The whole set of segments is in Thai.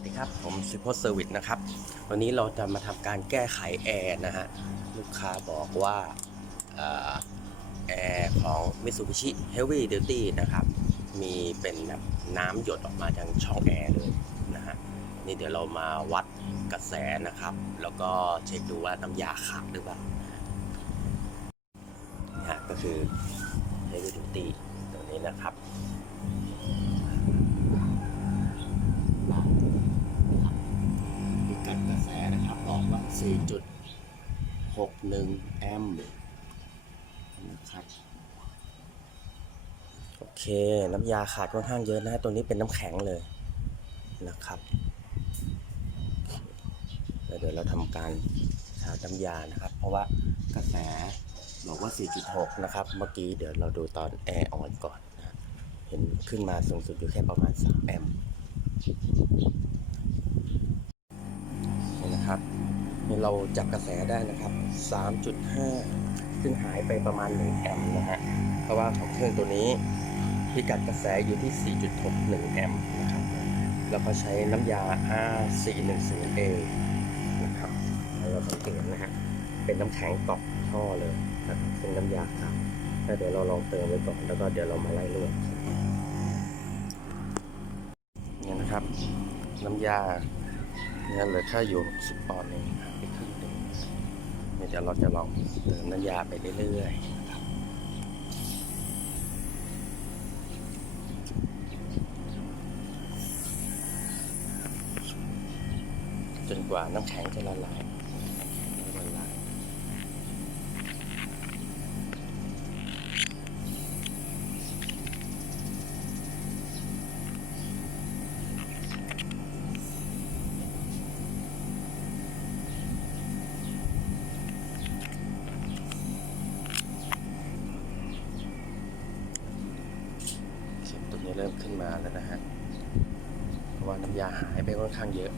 วัสดีครับ ผมซิโพสเซอร์วิสนะครับ วันนี้เราจะมาทำการแก้ไขแอร์นะฮะ ลูกค้าบอกว่าแอร์ของ Mitsubishi Heavy Duty นะครับ มีเป็นแบบน้ำหยดออกมาทางช่องแอร์เลยนะฮะ นี่เดี๋ยวเรามาวัดกระแสนะครับ แล้วก็เช็คดูว่าน้ำยาขาดหรือเปล่านะฮะก็คือ Heavy Duty ตัวนี้นะครับ 4.61 แอมป์นะครับโอเค น้ำยาขาดค่อนข้างเยอะนะตัวนี้เป็นน้ำแข็งเลยนะครับแล้วเดี๋ยวเราทำการชาน้ำยานะครับ เพราะว่ากระแสบอกว่า 4.6 นะครับ เมื่อกี้เดี๋ยวเราดูตอนแอร์ออนก่อนนะ เห็นขึ้นมาสูงสุดอยู่แค่ประมาณ 3 แอมป์ นี่นะครับ นี่เราจับกระแสได้นะครับ 3.5 ซึ่งหายไปประมาณ 1 แอมป์นะฮะ เพราะว่าของเครื่องตัวนี้พิกัดกระแสอยู่ที่ 4.61 แอมป์นะครับ แล้วก็ใช้น้ำยา R410A นะครับเราสังเกตนะฮะ เป็นน้ำแข็งเกท่อเลยนะครับซึ่งน้ำยาครับแล้วเดี๋ยวเราลองเติมไว้ก่อน แล้วก็เดี๋ยวเรามาไล่ลวดเนี่ยนะครับ น้ำยา เนี่ยเหลือค่อยู่60ปอนด์เองไปครึ่งหนึ่งเดี๋ยวเราจะลองเติมน้ำยาไปเรื่อยๆจนกว่าน้ำแข็งจะละลาย นี้เริ่มขึ้นมาแล้วนะฮะ เพราะว่าน้ำยาหายไปค่อนข้างเยอะ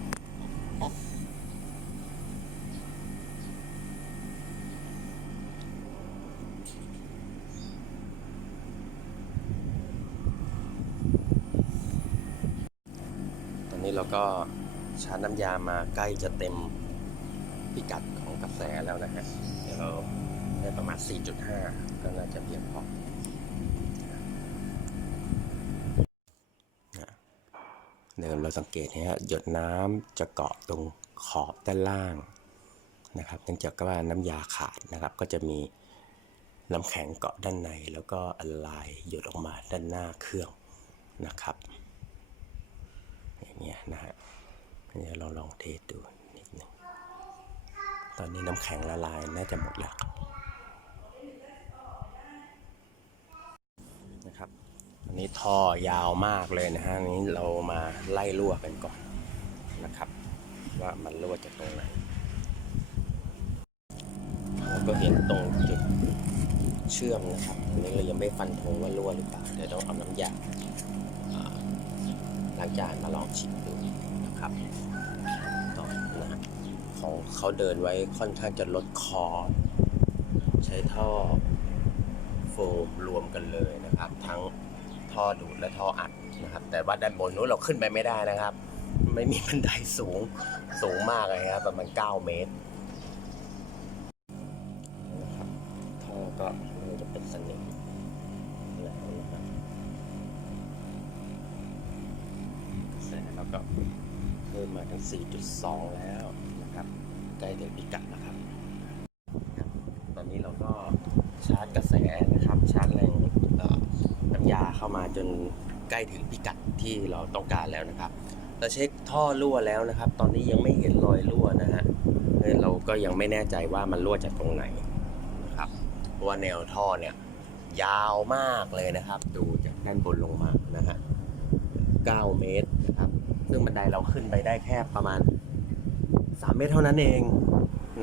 ตอนนี้เราก็ชาร์จน้ำยามาใกล้จะเต็มพิกัดของกาแฟแล้วนะฮะ เดี๋ยวเราได้ประมาณ 4.5 ก็น่าจะเพียงพอนะ เดิมเราสังเกตนะฮะหยดน้ำจะเกาะตรงขอบด้านล่างนะครับเนื่องจากว่าน้ำยาขาดนะครับก็จะมีน้ำแข็งเกาะด้านใน แล้วก็อะลายหยดออกมาด้านหน้าเครื่องนะครับอย่างเงี้ยนะฮะอันนี้เราลองเทสดูนิดหนึงตอนนี้น้ำแข็งละลายน่าจะหมดแล้ว อันนี้ท่อยาวมากเลยนะฮะนนี้เรามาไล่รั่วกันก่อนนะครับ ว่ามันรั่วจากตรงไหนเราก็เห็นตรงจุดเชื่อมนะครับอันนี้เรายังไม่ฟันธงว่ารั่วหรือเปล่าเดี๋ยวต้องเอาน้ำยาอ่าล้างจานมาลองชิมดูนะครับต่อนะของเขาเดินไว้ค่อนข้างจะลดคอ ใช้ท่อโฟมรวมกันเลยนะครับ ทั้ง ท่อดูดและท่ออัดนะครับ แต่ว่าด้านบนนู้นเราขึ้นไปไม่ได้นะครับ ไม่มีบันไดสูงสูงมากเลยครับประมาณ 9 เมตรนะครับท่อก็มันจะเป็นสนิมแล้วนะครับแสแล้วก็เพิ่มมาถึง4.2 แล้วนะครับใกล้ถึงพิกัดนะครับ ตอนนี้เราก็ชาร์จกระแสนะครับชาร์จแรงเอ่อน้ำ ยาเข้ามาจนใกล้ถึงพิกัดที่เราต้องการแล้วนะครับ เราเช็คท่อรั่วแล้วนะครับ ตอนนี้ยังไม่เห็นรอยรั่วนะฮะเลยเราก็ยังไม่แน่ใจว่ามันรั่วจากตรงไหนนะครับเพราะว่าแนวท่อเนี่ยยาวมากเลยนะครับ ดูจากด้านบนลงมานะฮะ 9 เมตรนะครับ ซึ่งบันไดเราขึ้นไปได้แค่ประมาณ 3 เมตรเท่านั้นเอง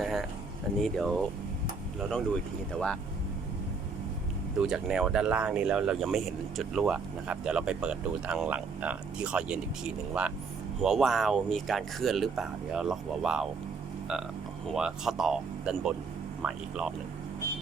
นะฮะ อันนี้เดี๋ยวเราต้องดูอีกทีแต่ว่า ดูจากแนวด้านล่างนี้แล้วเรายังไม่เห็นจุดรั่วนะครับ เดี๋ยวเราไปเปิดดูทางหลังที่คอยเย็นอีกทีหนึ่งว่า หัววาล์วมีการเคลื่อนหรือเปล่า เดี๋ยวเราล็อกหัววาล์วหัวข้อต่อด้านบนใหม่อีกรอบหนึ่ง